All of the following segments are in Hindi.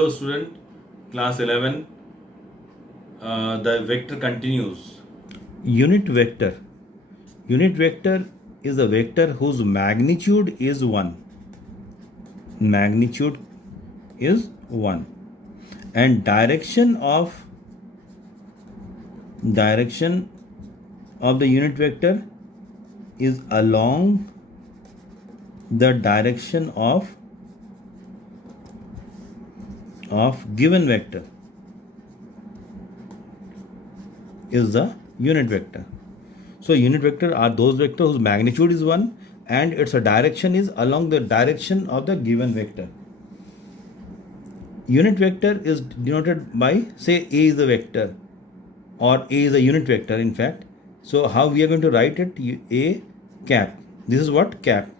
Hello student, class 11, the vector continues. Unit vector. Unit vector is a vector whose magnitude is 1. Magnitude is 1. And direction of the unit vector is along the direction of given vector is the unit vector. So unit vector are those vectors whose magnitude is 1 and its direction is along the direction of the given vector. Unit vector is denoted by, say, A is a vector or A is a unit vector in fact. So how we are going to write it? A cap. This is what? Cap.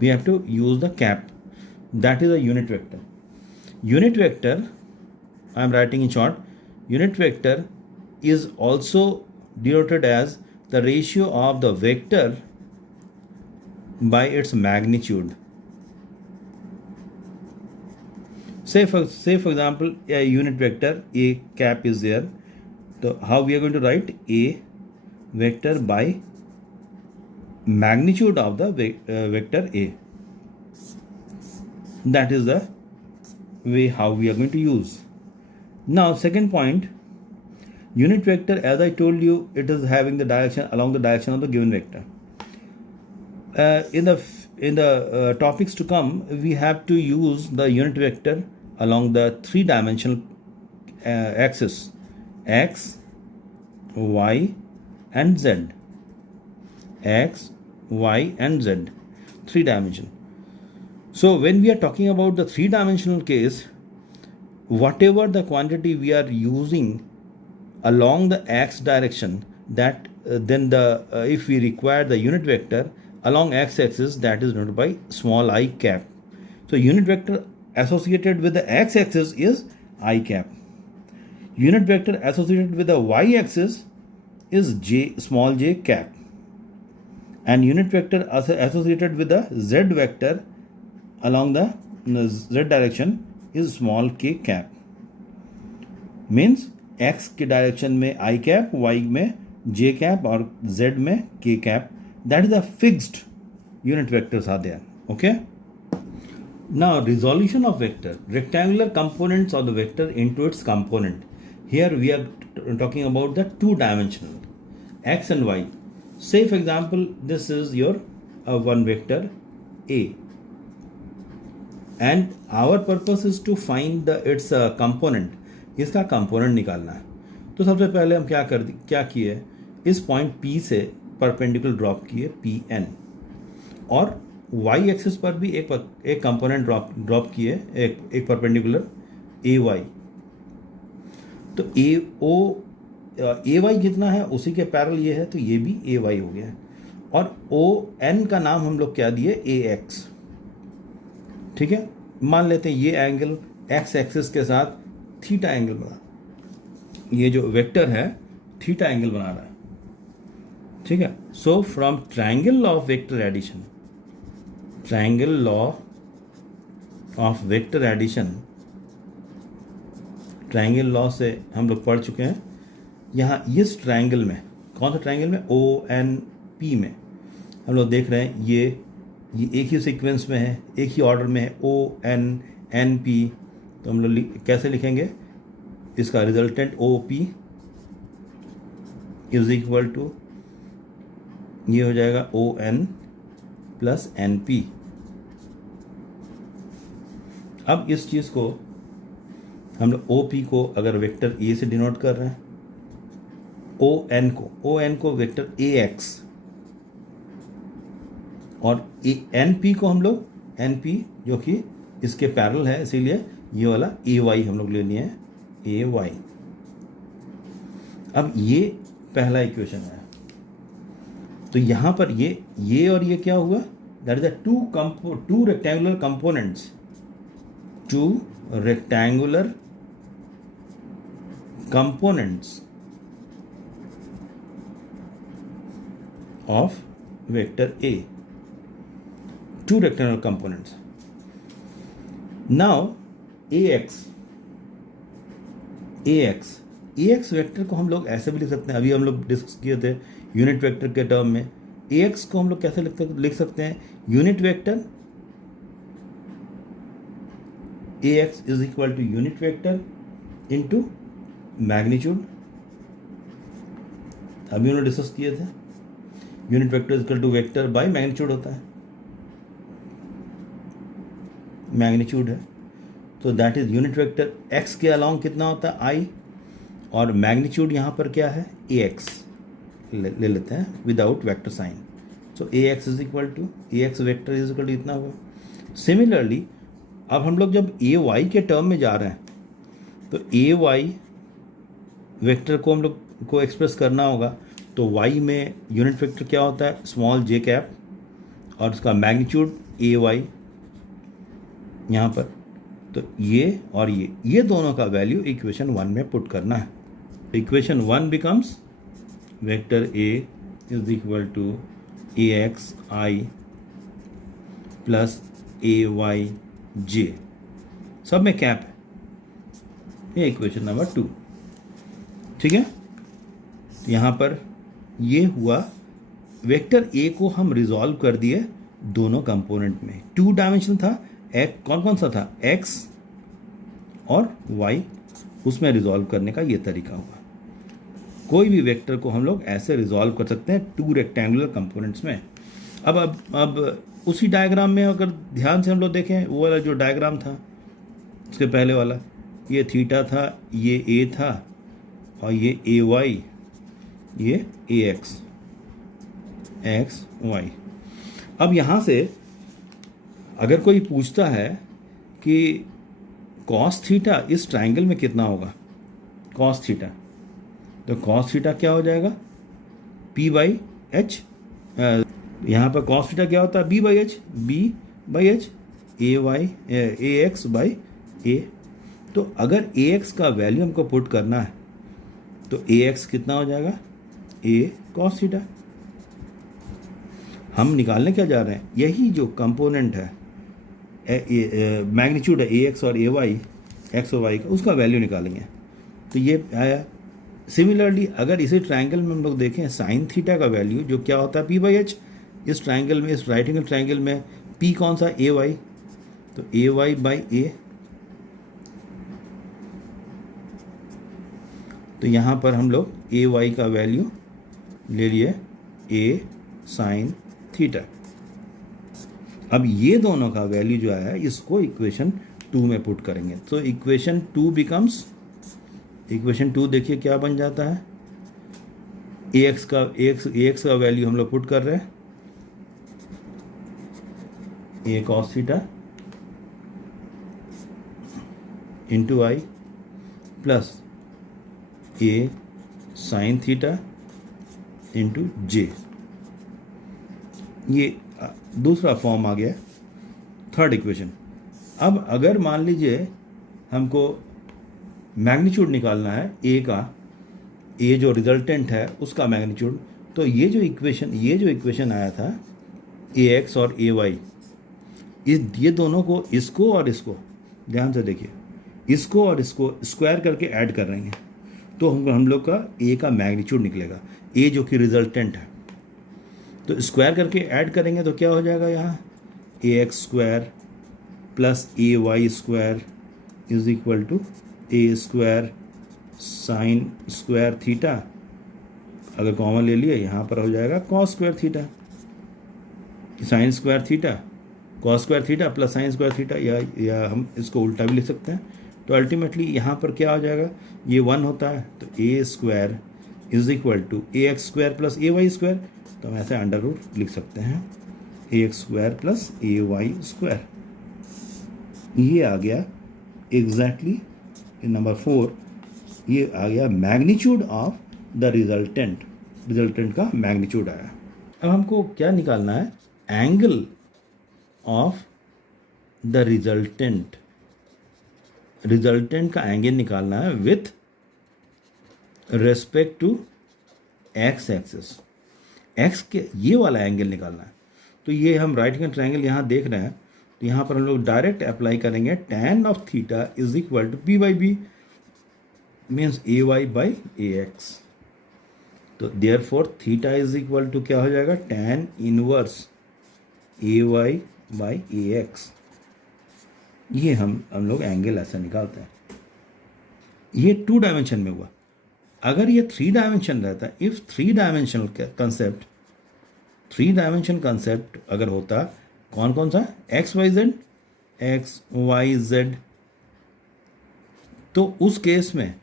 We have to use the cap. That is a unit vector. Unit vector, I am writing in short, unit vector is also denoted as the ratio of the vector by its magnitude. Say for example, a unit vector A cap is there. So how we are going to write? A vector by magnitude of the vector A. That is the way how we are going to use. Now second point, unit vector, as I told you, it is having the direction along the direction of the given vector. In the topics to come, we have to use the unit vector along the three-dimensional axis x, y, and z. X, y, and z, three-dimensional. So when we are talking about the three-dimensional case, whatever the quantity we are using along the x direction, that then if we require the unit vector along x-axis, that is denoted by small I cap. So unit vector associated with the x-axis is I cap. Unit vector associated with the y-axis is small j cap. And unit vector associated with the z vector along the z direction is small k cap. Means x के डायरेक्शन में I cap, y में j cap और z में k cap. That is a fixed unit vectors are there. Okay. Now resolution of vector, rectangular components of the vector into its component. Here we are talking about the two-dimensional x and y. Say for example, this is your one vector A, and our purpose is to find its component. इसका कंपोनेंट निकालना है. तो सबसे पहले हम क्या किए, इस पॉइंट P से परपेंडिकुलर ड्रॉप किए Pn, और y एक्सिस पर भी एक कंपोनेंट ड्रॉप किए, एक परपेंडिकुलर Ay. तो Ay जितना है उसी के पैरेलल ये है, तो ये भी Ay हो गया. और ON का नाम हम लोग क्या दिए? Ax. ठीक है. मान लेते हैं ये एंगल x एक्सिस के साथ थीटा एंगल बना, ये जो वेक्टर है थीटा एंगल बना रहा है. ठीक है. So from triangle law of vector addition, triangle law of vector addition, triangle law से हम लोग पढ़ चुके हैं. यहाँ इस ट्रायंगल में, कौन सा ट्रायंगल में? ONP में हम लोग देख रहे हैं ये एक ही सीक्वेंस में है, एक ही ऑर्डर में है, ONNP. तो हम लोग कैसे लिखेंगे इसका resultant? OP is equal to, ये हो जाएगा ON प्लस NP. अब इस चीज़ को हम लोग OP को अगर वेक्टर A से डिनोट कर रहे हैं, ON को वेक्टर AX, और NP को हम लोग NP जो कि इसके पैरेलल है, इसीलिए ये वाला AY हम लोग ले लिए हैं, AY. अब ये पहला इक्वेशन है. तो यहां पर ये और ये क्या हुआ? That is the two rectangular components, two rectangular components of vector A, two rectangular components. Now ax vector को हम लोग ऐसे भी लिख सकते हैं, अभी हम लोग डिस्कस किए थे यूनिट वेक्टर के टर्म में। ax को हम लोग कैसे लिख सकते हैं, unit vector ax is equal to unit vector into magnitude. अभी उन्होंने डिस्कस किए थे unit vector is equal to vector by magnitude होता है, मैग्नीट्यूड है। तो that is unit vector x के अलॉन्ग कितना होता है i, और मैग्नीट्यूड यहाँ पर क्या है ax ले लेते हैं without vector sign. So ax is equal to ax vector is equal to इतना होगा। सिमिलरली अब हम लोग जब ay के टर्म में जा रहे हैं तो ay वेक्टर को हम लोग को एक्सप्रेस करना होगा, तो y में यूनिट वेक्टर क्या होता है स्मॉल j कैप, और उसका मैग्नीट्यूड ay यहाँ पर। तो ये और ये दोनों का वैल्यू इक्वेशन 1 में पुट करना है। Equation 1 becomes vector a is equal to ax i plus ay j, सब में कैप है, ये इक्वेशन नंबर 2। ठीक है, तो यहाँ पर ये हुआ वेक्टर a को हम रिजॉल्व कर दिए दोनों कंपोनेंट में। 2 डायमेंशन था, कौन कौन सा था x और y, उसमें रिजॉल्व करने का ये तरीका हुआ। कोई भी वेक्टर को हम लोग ऐसे रिजॉल्व कर सकते हैं 2 रेक्टेंगुलर कंपोनेंट्स में। अब उसी डायग्राम में अगर ध्यान से हम लोग देखें, वो वाला जो डायग्राम था उसके पहले वाला, ये थीटा था, ये a था, और ये ay, ये ax x y। अब यहाँ से अगर कोई पूछता है कि cos थीटा इस ट्राइंगल में कितना होगा, cos थीटा, तो cos थीटा क्या हो जाएगा p बाई एच। यहाँ पर cos थीटा क्या होता है b by H a x by a। तो अगर ax का वैल्यू हमको पुट करना है तो ax कितना हो जाएगा a cos थीटा। हम निकालने क्या जा रहे हैं, यही जो कंपोनेंट है मैग्नीट्यूड है ax और ay x और y का, उसका वैल्यू निकालेंगे। तो ये आया। सिमिलरली अगर इसी ट्राइंगल में हम लोग देखें साइन थीटा का वैल्यू जो क्या होता है p बाई एच, इस ट्राइंगल में, इस राइट एंगल ट्राइंगल में p कौन सा ay, तो ay बाई a। तो यहाँ पर हम लोग ay का वैल्यू ले लिए a साइन थीटा। अब ये दोनों का वैल्यू जो आया इसको इक्वेशन 2 में पुट करेंगे, तो इक्वेशन 2 बिकम्स, इक्वेशन 2 देखिए क्या बन जाता है, ax का वैल्यू हम लोग पुट कर रहे हैं a cos theta into i plus a sine theta into j. ये दूसरा फॉर्म आ गया, थर्ड इक्वेशन। अब अगर मान लीजिए हमको मैग्नीट्यूड निकालना है a का, a जो रिजल्टेंट है उसका मैग्नीट्यूड, तो ये जो इक्वेशन आया था ax और ay, ये दोनों को, इसको और इसको ध्यान से देखिए, इसको और इसको स्क्वायर करके ऐड कर रहे हैं, तो हम लोग का a का मैग्नीट्यूड निकलेगा, a जो कि रिजल्टेंट है। तो स्क्वायर करके ऐड करेंगे तो क्या हो जाएगा, यहाँ ax square plus ay square is equal to a square sine square theta, अगर कॉमन ले लिए यहाँ पर हो जाएगा cos square theta, sine square theta, cos square theta plus sine square theta, या हम इसको उल्टा भी लिख सकते हैं। तो अल्टीमेटली यहाँ पर क्या हो जाएगा, ये 1 होता है, तो a square is equal to ax square plus ay square, तो हम ऐसे अंडर रूट लिख सकते हैं ax square plus ay square. ये आ गया एग्जैक्टली नंबर 4, ये आ गया मैग्नीट्यूड ऑफ द रिजल्टेंट का मैग्नीट्यूड आया। अब हमको क्या निकालना है, एंगल ऑफ द रिजल्टेंट का एंगल निकालना है with respect to X axis, X के ये वाला एंगल निकालना है। तो ये हम राइट हैंड ट्रायंगल यहाँ देख रहे हैं, तो यहाँ पर हम लोग डायरेक्ट अप्लाई करेंगे tan of theta is equal to p by b means A y by A x. तो therefore theta is equal to क्या हो जाएगा, tan inverse A y by A x. ये हम लोग एंगल ऐसा निकालते हैं। ये 2 डायमेंशन में हुआ। अगर ये 3 डायमेंशन रहता, इफ 3 डायमेंशनल कंसेप्ट अगर होता, कौन कौन सा, एक्स वाई जेड, तो उस केस में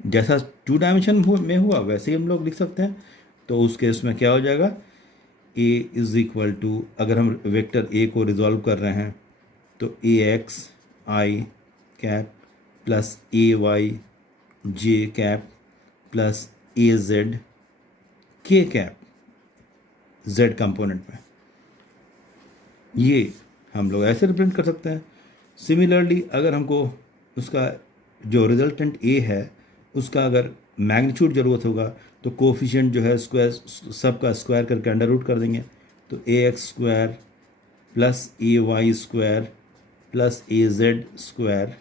जैसा 2 डायमेंशन में हुआ वैसे ही हम लोग लिख सकते हैं। तो उस केस में क्या हो जाएगा, a इज इक्वल टू, अगर हम वेक्टर a को रिजॉल्व कर रहे हैं तो A x I cap plus A Y J cap plus A Z के कैप जेड कंपोनेंट में, ये हम लोग ऐसे रिप्रेजेंट कर सकते हैं। सिमिलरली अगर हमको उसका जो रिजल्टेंट ए है उसका अगर मैग्नीट्यूड ज़रूरत होगा तो कोफिशिएंट जो है स्क्वायर, सबका स्क्वायर करके अंडर रूट कर देंगे। तो A X square plus A Y square plus A Z square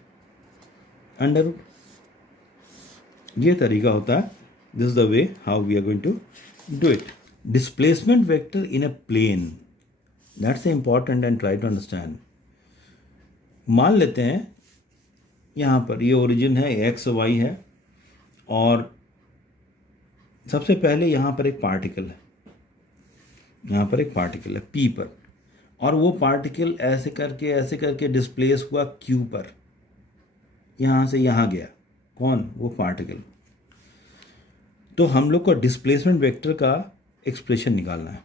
under root. ये तरीका होता है। This is the way how we are going to do it. Displacement vector in a plane, that's important and try to understand. मान लेते हैं यहाँ पर ये ओरिजिन है, एक्स वाई है, और सबसे पहले यहाँ पर एक पार्टिकल है, यहाँ पर एक पार्टिकल है पी पर, और वो पार्टिकल ऐसे करके डिस्प्लेस हुआ क्यू पर, यहाँ से यहाँ गया, कौन, वो पार्टिकल। तो हम लोग को डिस्प्लेसमेंट वेक्टर का एक्सप्रेशन निकालना है।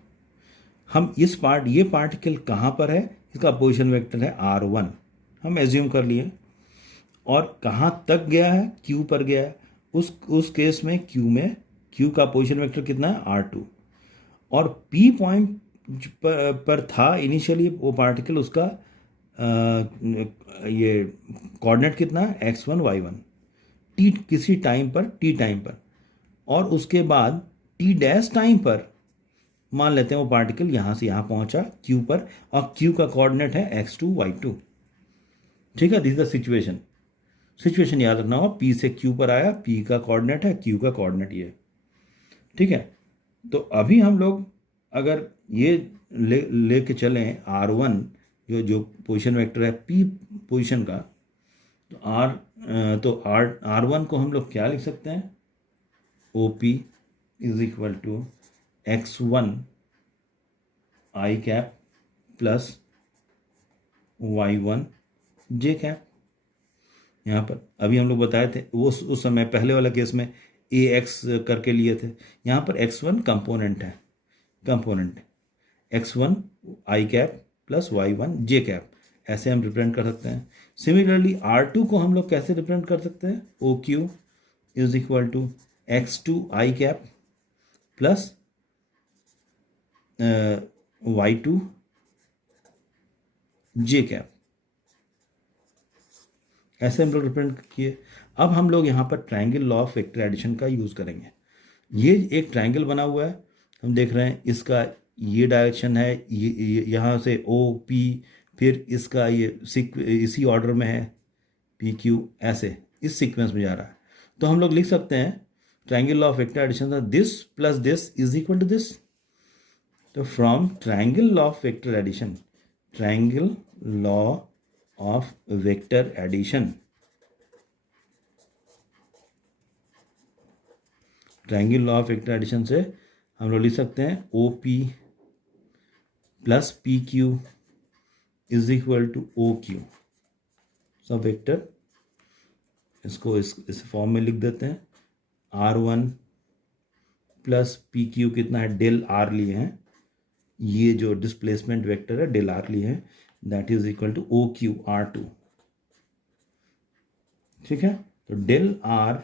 हम ये पार्टिकल कहाँ पर है, इसका पोजीशन वेक्टर है r1, हम एज्यूम कर लिए, और कहाँ तक गया है, क्यू पर गया है। उस केस में क्यू का पोजीशन वेक्टर कितना है, r2, और p पॉइंट पर था इनिशियली वो पार्टिकल, उसका ये कोऑर्डिनेट कितना है, x1 y1, t किसी टाइम पर, t टाइम पर, और उसके बाद t डैश टाइम पर मान लेते हैं वो पार्टिकल यहाँ से यहाँ पहुँचा q पर, और q का कोऑर्डिनेट है x2 y2। ठीक है, दिस इज द सिचुएशन याद रखना होगा। p से q पर आया, p का कोऑर्डिनेट है, q का कोऑर्डिनेट ये। ठीक है, तो अभी हम लोग अगर ये लेके चलें r1 जो पोजीशन वेक्टर है p पोजीशन का, तो r1 को हम लोग क्या लिख सकते हैं, OP is equal to x1 i cap plus y1 j cap. यहाँ पर अभी हम लोग बताए थे वो उस समय पहले वाला केस में ax करके लिए थे, यहाँ पर x1 component x1 i cap plus y1 j cap, ऐसे हम रिप्रेजेंट कर सकते हैं। सिमिलरली r2 को हम लोग कैसे रिप्रेजेंट कर सकते हैं, OQ is equal to x2 i cap plus y2 j cap, ऐसे हम लोग रिप्रेजेंट किए। अब हम लोग यहाँ पर triangle law of vector addition का यूज़ करेंगे। ये एक ट्रायंगल बना हुआ है, हम देख रहे हैं, इसका ये डायरेक्शन है, ये यहाँ से OP, फिर इसका ये इसी ऑर्डर में है PQ, ऐसे इस सीक्वेंस में जा रहा है। तो हम लोग लिख सकते हैं triangle law of vector addition था this plus this is equal to this. तो from triangle law of vector addition, triangle law of vector addition, triangle law of vector addition से हम लोग लिख सकते हैं OP plus PQ is equal to OQ सब वेक्टर। इसको इस फॉर्म में लिख देते हैं, R1 प्लस PQ कितना है, डेल R लिए हैं, ये जो डिस्प्लेसमेंट वेक्टर है डेल R लिए हैं, that is equal to OQ R2। ठीक है, तो del R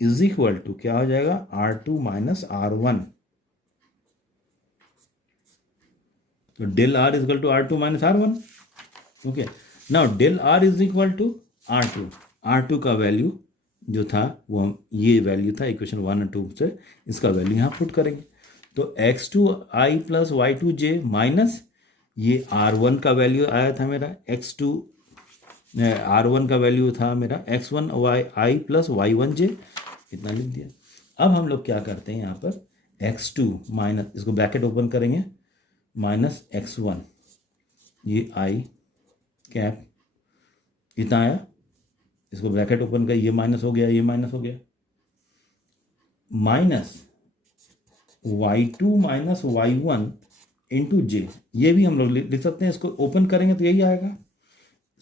is equal to क्या हो जाएगा, R2 माइनस R1। तो del R is equal to R2 minus R1। Okay, now del R is equal to R2 का वैल्यू जो था वो हम, ये वैल्यू था इक्वेशन 1 और 2 से, इसका वैल्यू यहाँ पुट करेंगे। तो x2 i plus y2 j minus ये R1 का वैल्यू आया था मेरा x2, R1 का वैल्यू था मेरा x1 y प्लस y1j, इतना लिख दिया। अब हम लोग क्या करते हैं यहाँ पर x2 माइनस, इसको ब्रैकेट ओपन करेंगे, माइनस x1, ये i कैप इतना आया, इसको ब्रैकेट ओपन कर, ये माइनस हो गया, ये माइनस हो गया, minus y2 minus y1 into j, ये भी हम लोग लिख सकते हैं, इसको ओपन करेंगे तो यही आएगा।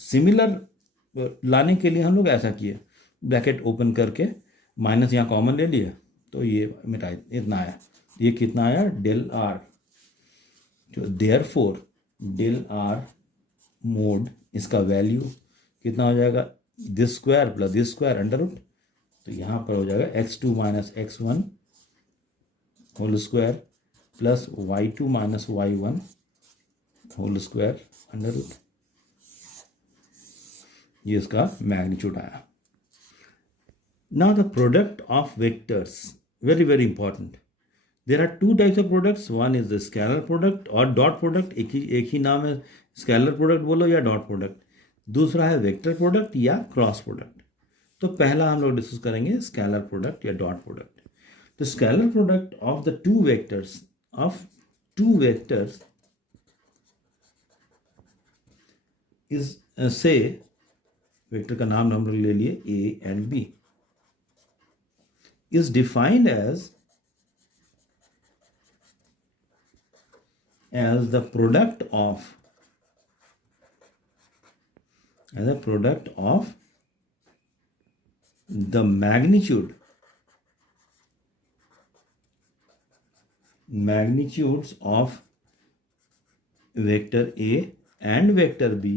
सिमिलर लाने के लिए हम लोग ऐसा किए, ब्रैकेट ओपन करके माइनस यहाँ कॉमन ले लिया, तो ये मिटा, इतना आया, ये कितना आया डेल आर, जो देयरफॉर डेल आर मोड, इसका वैल्यू कितना हो जाएगा, this square plus this square under root, तो यहाँ पर हो जाएगा x2 minus x1 whole square plus y2 minus y1 whole square under root, ये इसका मैग्नीट्यूड आया। Now the product of vectors, very very important. There are two types of products, one is the scalar product और डॉट प्रोडक्ट, एक ही नाम है, स्केलर प्रोडक्ट बोलो या डॉट प्रोडक्ट। दूसरा है वेक्टर प्रोडक्ट या क्रॉस प्रोडक्ट। तो पहला हम लोग डिस्कस करेंगे स्केलर प्रोडक्ट या डॉट प्रोडक्ट। तो scalar product of the two vectors is, say vector का नाम हम लोग ले लिए a and b, is defined as the product of the magnitudes of vector A and vector B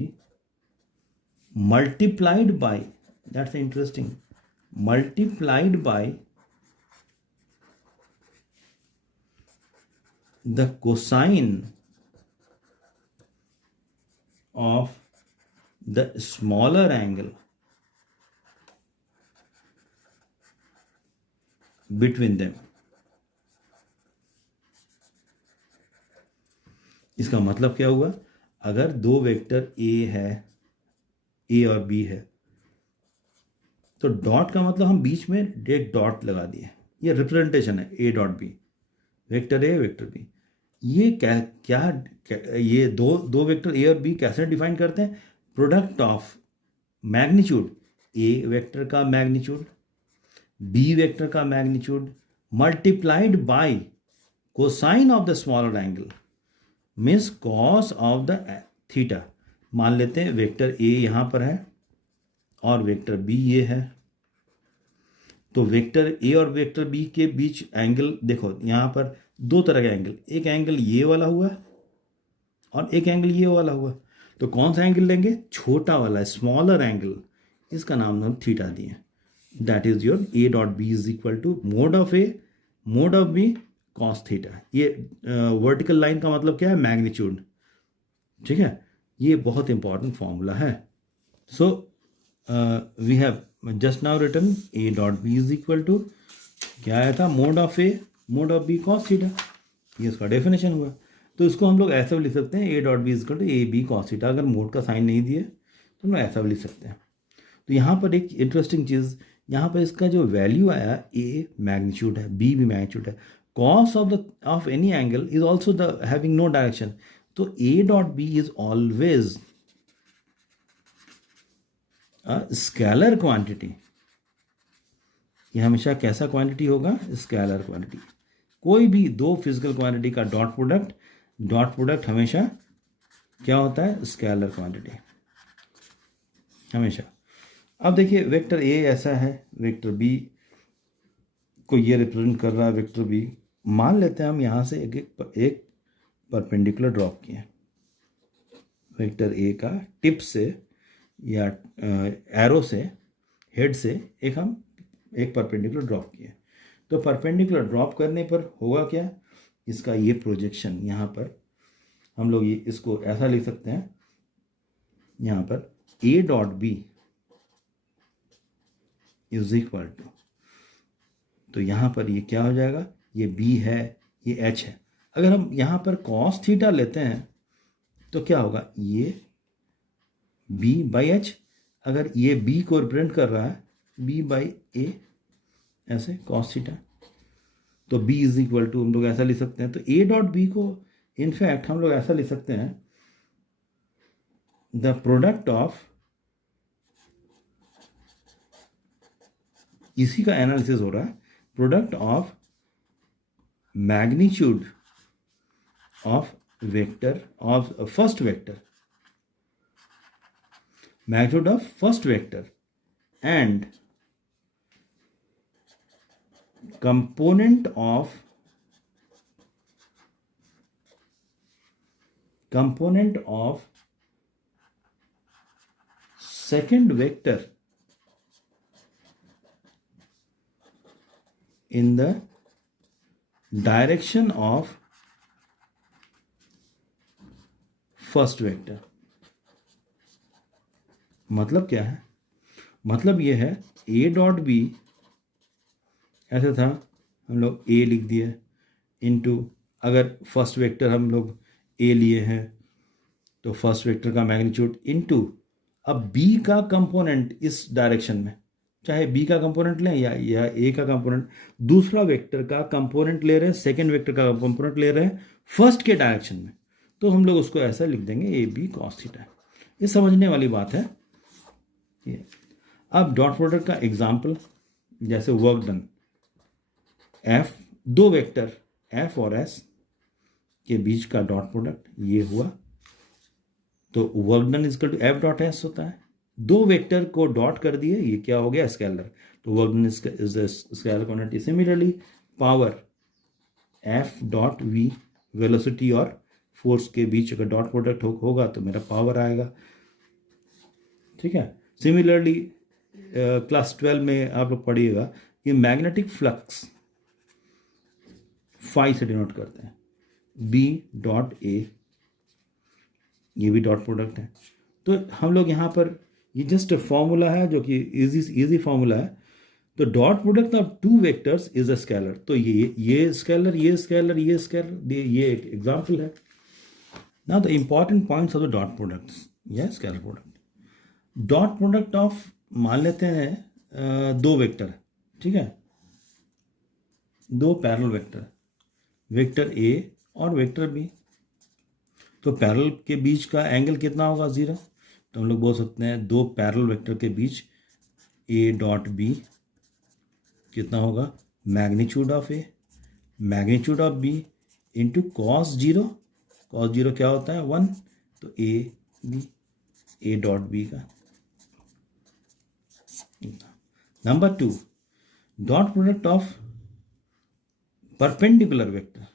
multiplied by, that's interesting, multiplied by the cosine of the smaller angle between them। इसका मतलब क्या हुआ, अगर दो वेक्टर A है, A और B है, तो डॉट का मतलब हम बीच में एक डॉट लगा दिए, ये रिप्रेजेंटेशन है A dot B, vector A vector B। ये क्या ये दो वेक्टर A और B कैसे डिफाइन करते हैं, product of magnitude, A vector का मैग्नीट्यूड, B वेक्टर का magnitude multiplied by cosine of the smaller angle, means cos of the theta. मान लेते हैं वेक्टर A यहाँ पर है और वेक्टर B ये है, तो वेक्टर A और वेक्टर B के बीच एंगल देखो, यहाँ पर दो तरह का एंगल, एक एंगल ये वाला हुआ और एक एंगल ये वाला हुआ, तो कौन सा एंगल लेंगे, छोटा वाला स्मॉलर एंगल, इसका नाम हम थीटा दिए। That is your A dot B is equal to mod of A mod of B cos theta. ये वर्टिकल लाइन का मतलब क्या है, मैग्नीट्यूड, ठीक है, ये बहुत इंपॉर्टेंट फॉर्मूला है। So we have just now written A dot B is equal to, क्या आया था, mod of A mod of B cos theta, ये इसका डेफिनेशन हुआ। तो इसको हम लोग ऐसा भी लिख सकते हैं, A dot B is equal to A B cos theta, अगर मोड का साइन नहीं दिए तो हम लोग ऐसा भी लिख सकते हैं। तो यहाँ पर एक इंटरेस्टिंग चीज़, यहाँ पर इसका जो वैल्यू आया, A मैग्नीट्यूड है, B भी मैग्नीट्यूड है, cos of any angle is also the having no direction, तो A dot B is always a scalar quantity। ये हमेशा कैसा क्वांटिटी होगा, स्केलर क्वांटिटी। कोई भी दो फिजिकल क्वांटिटी का डॉट प्रोडक्ट हमेशा क्या होता है, स्केलर क्वांटिटी हमेशा। अब देखिए वेक्टर A ऐसा है, वेक्टर B को ये रिप्रेजेंट कर रहा है, वेक्टर B। मान लेते हैं हम यहाँ से एक परपेंडिकुलर ड्रॉप किए, वेक्टर A का टिप से या एरो से, हेड से हम एक परपेंडिकुलर ड्रॉप किए। तो परपेंडिकुलर ड्रॉप करने पर होगा क्या, इसका ये प्रोजेक्शन, यहाँ पर हम लोग ये इसको ऐसा लिख सकते हैं, यहाँ पर A dot B is equal to, तो यहाँ पर ये क्या हो जाएगा, ये B है, ये H है। अगर हम यहाँ पर cos थीटा लेते हैं तो क्या होगा, ये b बाई एच, अगर ये b को रिप्रेजेंट कर रहा है b बाई ए, ऐसे cos थीटा, तो b इज इक्वल टू हम लोग ऐसा लिख सकते हैं, तो a डॉट b को इनफैक्ट हम लोग ऐसा लिख सकते हैं, द प्रोडक्ट ऑफ, इसी का एनालिसिस हो रहा है, product of magnitude of vector of first vector, magnitude of first vector and component of second vector in the direction of first vector. मतलब क्या है, मतलब ये है a डॉट बी ऐसा था, हम लोग a लिख दिए इनटू, अगर फर्स्ट वेक्टर हम लोग a लिए हैं तो फर्स्ट वेक्टर का मैग्नीट्यूड इनटू, अब b का कंपोनेंट इस डायरेक्शन में, चाहे b का कंपोनेंट लें या a का कंपोनेंट, दूसरा वेक्टर का कंपोनेंट ले रहे हैं, सेकेंड वेक्टर का कंपोनेंट ले रहे हैं फर्स्ट के डायरेक्शन में, तो हम लोग उसको ऐसा लिख देंगे ए बी कॉस थीटा। ये समझने वाली बात है। अब डॉट प्रोडक्ट का एग्जाम्पल, जैसे वर्क डन, एफ, दो वेक्टर एफ और एस के बीच का डॉट प्रोडक्ट ये हुआ, तो work done is equal to F dot S होता है। दो वेक्टर को डॉट कर दिए, ये क्या हो गया, स्केलर, तो work done is scalar quantity. Similarly power F dot V, velocity और फोर्स के बीच अगर डॉट प्रोडक्ट होगा तो मेरा पावर आएगा, ठीक है। सिमिलरली क्लास 12 में आप लोग पढ़िएगा कि मैग्नेटिक फ्लक्स फाई से डिनोट करते हैं, बी डॉट ए, ये भी डॉट प्रोडक्ट है। तो हम लोग यहाँ पर, ये जस्ट फॉर्मूला है जो कि इजी फॉर्मूला है, तो dot product of to vectors is a scalar, तो ये स्केलर, ये स्केलर, ये स्केलर, ये एक एग्जाम्पल है। Now the important points of the dot products या scalar product. Dot product of, मान लेते हैं दो वेक्टर, ठीक है, दो पैरेलल वेक्टर, वेक्टर ए और वेक्टर बी, तो पैरेलल के बीच का एंगल कितना होगा, 0, तो हम लोग बोल सकते हैं दो पैरेलल वेक्टर के बीच ए डॉट बी कितना होगा, magnitude of a, magnitude of B into cos 0, cos 0 क्या होता है, 1, तो a b, a dot B का। Number 2, dot product of perpendicular vector,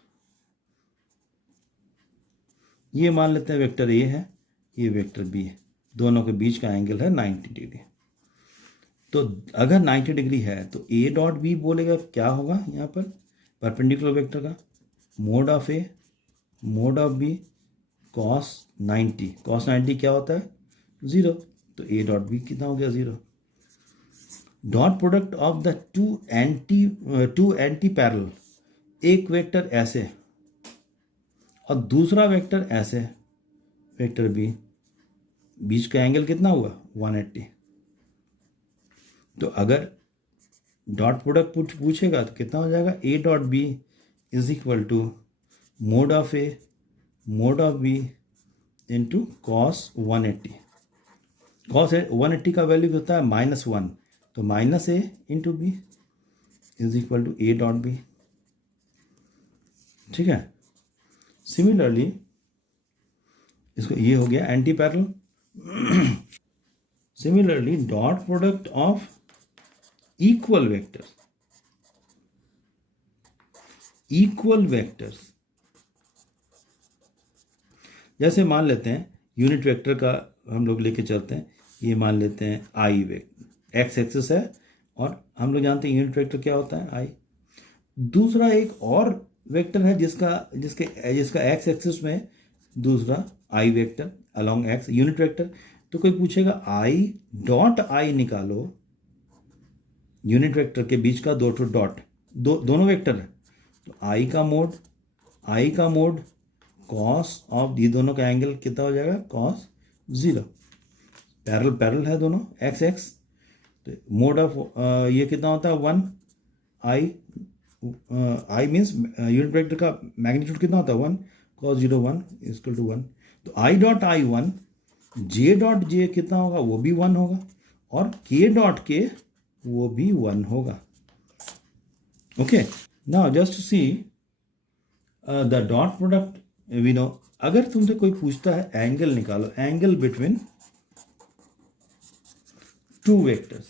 ये मान लेते हैं वेक्टर ए है, ये वेक्टर बी है, दोनों के बीच का एंगल है 90 डिग्री, तो अगर 90 डिग्री है तो ए डॉट बी बोलेगा क्या होगा, यहाँ पर परपेंडिकुलर वेक्टर का mod of A mod of B cos 90, cos 90 क्या होता है, 0, तो ए डॉट बी कितना हो गया, 0। Dot product of the to anti parallel, एक वेक्टर ऐसे और दूसरा वेक्टर ऐसे, वेक्टर बी, बीच का एंगल कितना हुआ, 180, तो अगर डॉट प्रोडक्ट पूछेगा तो कितना हो जाएगा, A dot B is equal to mod of A mod of B into cos 180, cos 180 का वैल्यू होता है -1, तो minus A into B is equal to A dot B, ठीक है। सिमिलरली इसको, ये हो गया anti parallel. Similarly dot product of equal vectors, equal vectors, जैसे मान लेते हैं यूनिट वेक्टर का हम लोग लेके चलते हैं, ये मान लेते हैं आई वेक्टर, एक्स एक्सिस है और हम लोग जानते हैं यूनिट वेक्टर क्या होता है, आई। दूसरा एक और वेक्टर है जिसका एक्स एक्सिस में दूसरा i vector along x, unit vector, तो कोई पूछेगा आई डॉट आई निकालो, यूनिट वेक्टर के बीच का दो डॉट, दोनों वेक्टर है, तो आई का मोड कॉस ऑफ ये दोनों का एंगल कितना हो जाएगा, कॉस 0। पैरेलल है दोनों, एक्स एक्स, तो मोड ऑफ ये कितना होता है 1, आई मीन्स यूनिट वेक्टर का मैग्नीट्यूड कितना होता है 1, cos 0 1 इक्वल टू 1। तो आई डॉट आई 1, जे डॉट जे कितना होगा, वो भी 1 होगा, और के डॉट के वो भी 1 होगा। Okay, now just see the dot product we know. अगर तुमसे कोई पूछता है एंगल निकालो, एंगल बिटवीन टू वेक्टर्स,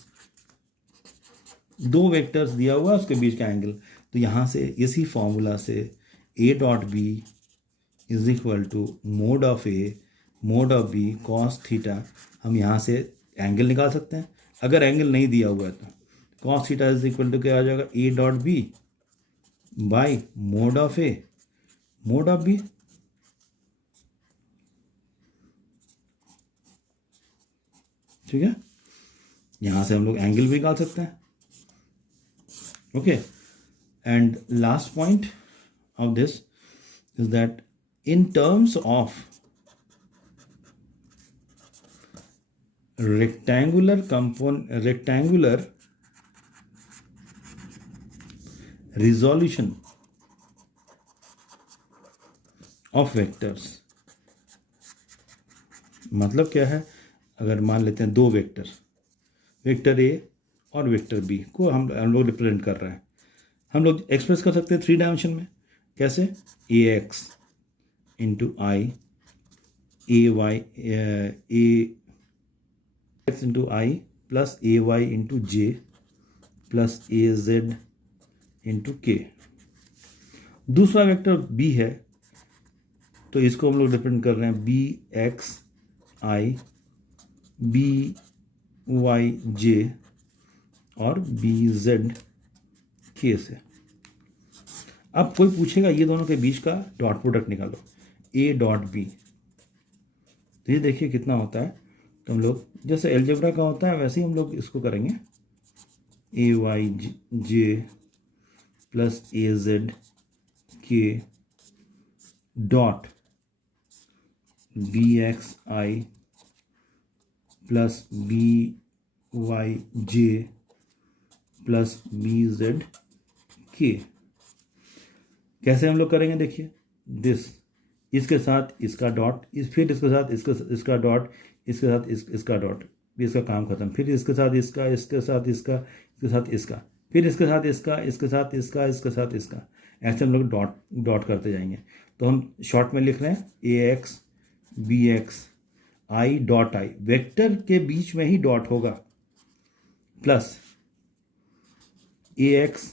दो वेक्टर्स दिया हुआ उसके बीच का एंगल, तो यहां से इसी फॉर्मूला से A dot B is equal to mod of A mod of B cos theta, हम यहाँ से एंगल निकाल सकते हैं। अगर एंगल नहीं दिया हुआ है तो cos theta is equal to क्या आ जाएगा, A dot B by mod of A mod of B. ठीक है, यहां से हम लोग एंगल भी निकाल सकते हैं। Okay, and last point of this is that in terms of rectangular resolution of vectors, मतलब क्या है, अगर मान लेते हैं दो वेक्टर, वेक्टर ए और वेक्टर बी को हम लोग रिप्रेजेंट कर रहे हैं, हम लोग एक्सप्रेस कर सकते हैं 3 डायमेंशन में। कैसे, ए x into I, A Y, A x into i plus A Y into J plus A Z into के। दूसरा वेक्टर बी है, तो इसको हम लोग डिपेंड कर रहे हैं बी एक्स आई, बी वाई जे और बी जेड के से। अब कोई पूछेगा ये दोनों के बीच का डॉट प्रोडक्ट निकालो, ए डॉट बी, तो ये देखिए कितना होता है। तो हम लोग जैसे एलजेब्रा का होता है वैसे ही हम लोग इसको करेंगे, ए Y J plus A Z के डॉट बी एक्स आई प्लस बी वाई जे प्लस बी जेड के। कैसे हम लोग करेंगे, देखिए दिस, इसके साथ इसका डॉट, फिर इसके साथ इसका डॉट, इसके साथ इसका डॉट, इसका काम खत्म। फिर इसके साथ इसका, इसके साथ इसका, इसके साथ इसका, फिर इसके साथ इसका, इसके साथ इसका, इसके साथ इसका, ऐसे हम लोग डॉट करते जाएंगे। तो हम शॉर्ट में लिख रहे हैं a x B x i dot i, vector के बीच में ही डॉट होगा, plus a x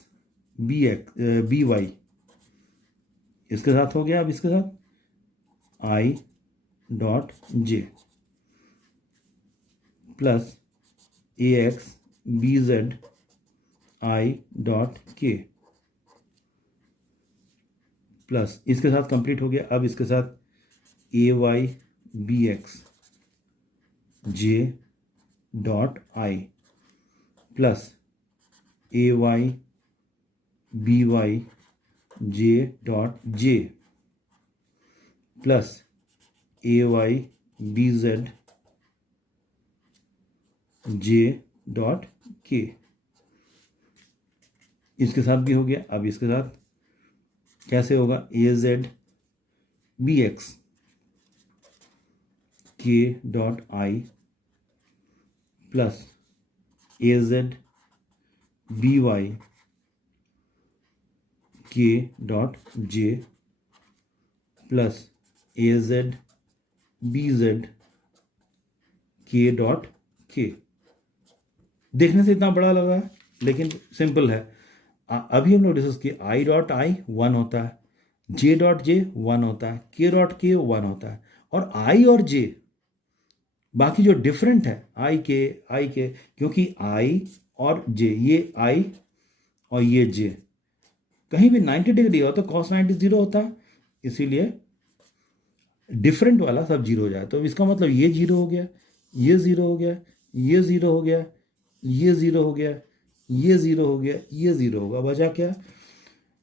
b y, इसके साथ हो गया। अब इसके साथ i dot J plus a x b z i dot k plus इसके साथ कंप्लीट हो गया। अब इसके साथ a Y b x j dot I plus A Y B y j dot J plus A Y b Z J dot के, इसके साथ भी हो गया। अब इसके साथ कैसे होगा, ए जेड बी एक्स के dot I plus A Z B Y के dot J plus A Z B Z के डॉट के। देखने से इतना बड़ा लगा है लेकिन सिंपल है। अभी हम लोग डिस्कस किए, आई डॉट आई 1 होता है, जे डॉट जे 1 होता है, के डॉट के 1 होता है, और आई और जे बाकी जो डिफरेंट है आई के, क्योंकि आई और जे, ये आई और ये जे कहीं भी 90 डिग्री हो तो cos 90 जीरो होता है, इसीलिए डिफरेंट वाला सब जीरो हो जाए। तो इसका मतलब ये जीरो हो गया, ये जीरो हो गया, ये जीरो हो गया, ये जीरो हो गया, ये जीरो हो गया, ये जीरो होगा, बचा क्या,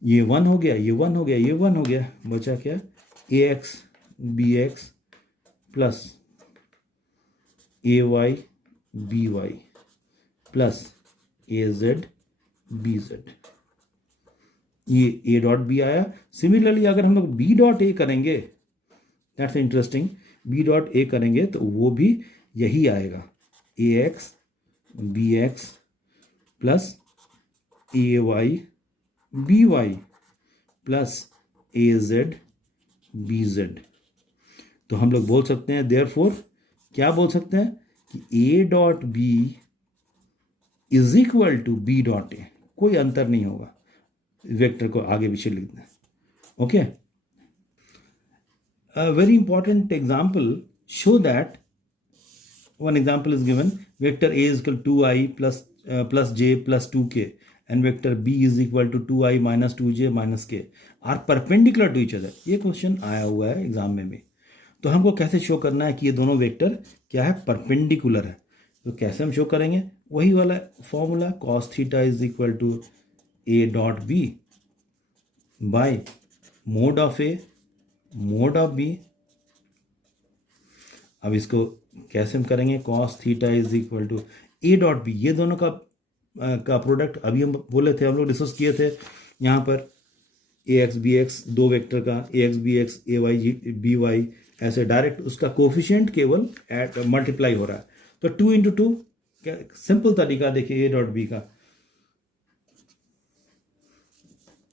ये 1 हो गया, ये 1 हो गया, ये 1 हो गया, बचा क्या, A x B X plus A Y B Y plus A Z B Z, ये ए डॉट बी आया। सिमिलरली अगर हम लोग बी डॉट ए करेंगे, that's interesting, B dot A करेंगे तो वो भी यही आएगा, A x B X plus A Y B Y plus A Z B Z. तो हम लोग बोल सकते हैं देयरफॉर, क्या बोल सकते हैं कि A dot B is equal to B dot A, कोई अंतर नहीं होगा, वेक्टर को आगे पीछे लिखना है। Okay, a very important example show that one example is given, vector a is equal to 2i plus j plus 2k and vector b is equal to 2i minus 2j minus k are perpendicular to each other। ये क्वेश्चन आया हुआ है एग्जाम में भी। तो हमको कैसे शो करना है कि ये दोनों वेक्टर क्या है, परपेंडिकुलर है। तो कैसे हम शो करेंगे, वही वाला formula, cos theta is equal to a dot B by mod of A mod of B. अब इसको कैसे हम करेंगे, cos theta is equal to A dot B, ये दोनों का प्रोडक्ट अभी हम बोले थे, हम लोग डिस्कस किए थे यहाँ पर, ए एक्स बी एक्स, दो वेक्टर का ए एक्स बी एक्स ए वाई बी वाई, ऐसे डायरेक्ट उसका कोफिशिएंट केवल एट मल्टीप्लाई हो रहा है। तो 2 इंटू 2, क्या सिंपल तरीका देखिए ए डॉट बी का,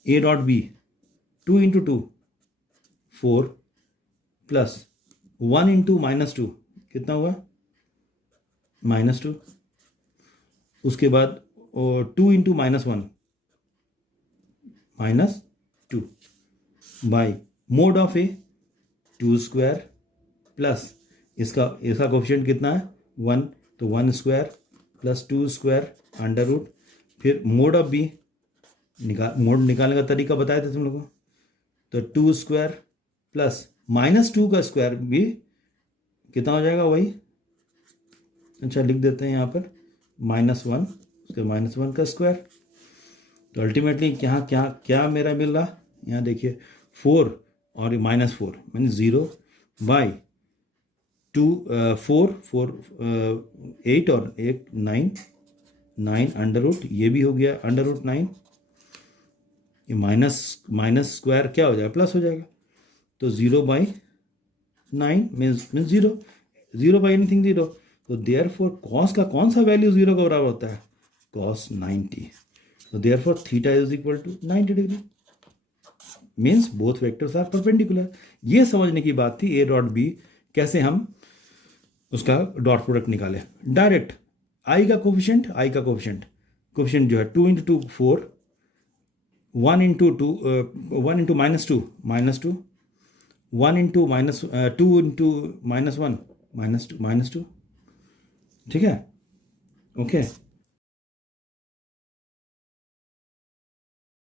A dot B 2 into 2 4 plus 1 into minus 2 कितना हुआ, -2, उसके बाद 2 इंटू -1 -2 by mod of A 2 square plus इसका कोफिशिएंट कितना है 1, तो 1 square plus 2 square under root, फिर मोड ऑफ बी मोड निकालने का तरीका बताया था तुम लोगों को, तो 2 स्क्वायर प्लस -2 का स्क्वायर भी कितना हो जाएगा वही, अच्छा लिख देते हैं यहाँ पर -1, उसके -1 का स्क्वायर। तो अल्टीमेटली यहाँ क्या मेरा मिल रहा, यहाँ देखिए 4 और -4 मीन 0 बाई 2 4 4 8 और 1 9 अंडर रूट, ये भी हो गया अंडर रूट 9, ये माइनस स्क्वायर क्या हो जाएगा, प्लस हो जाएगा। तो 0 बाई 9 मीन्स 0 बाई एनीथिंग 0। तो देयरफॉर कॉस का कौन सा वैल्यू 0 के बराबर होता है, cos 90। तो therefore theta is equal to 90 degree, means both vectors are perpendicular. ये समझने की बात थी ए डॉट बी, कैसे हम उसका डॉट प्रोडक्ट निकाले डायरेक्ट। आई का कोफिशिएंट जो है 2 इंटू 2 4, 1 इंटू -2 -2, 1 इंटू -2 इंटू -1 -2, ठीक है। ओके